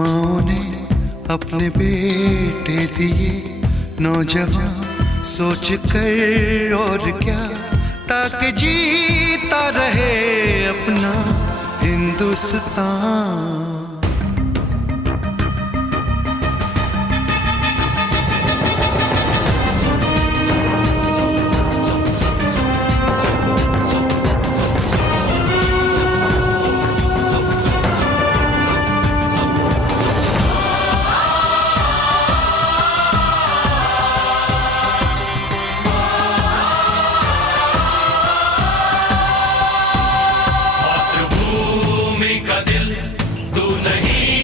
माओ ने अपने बेटे दिए नौजवान सोच कर और क्या, ताकि जीता रहे अपना हिंदुस्तान।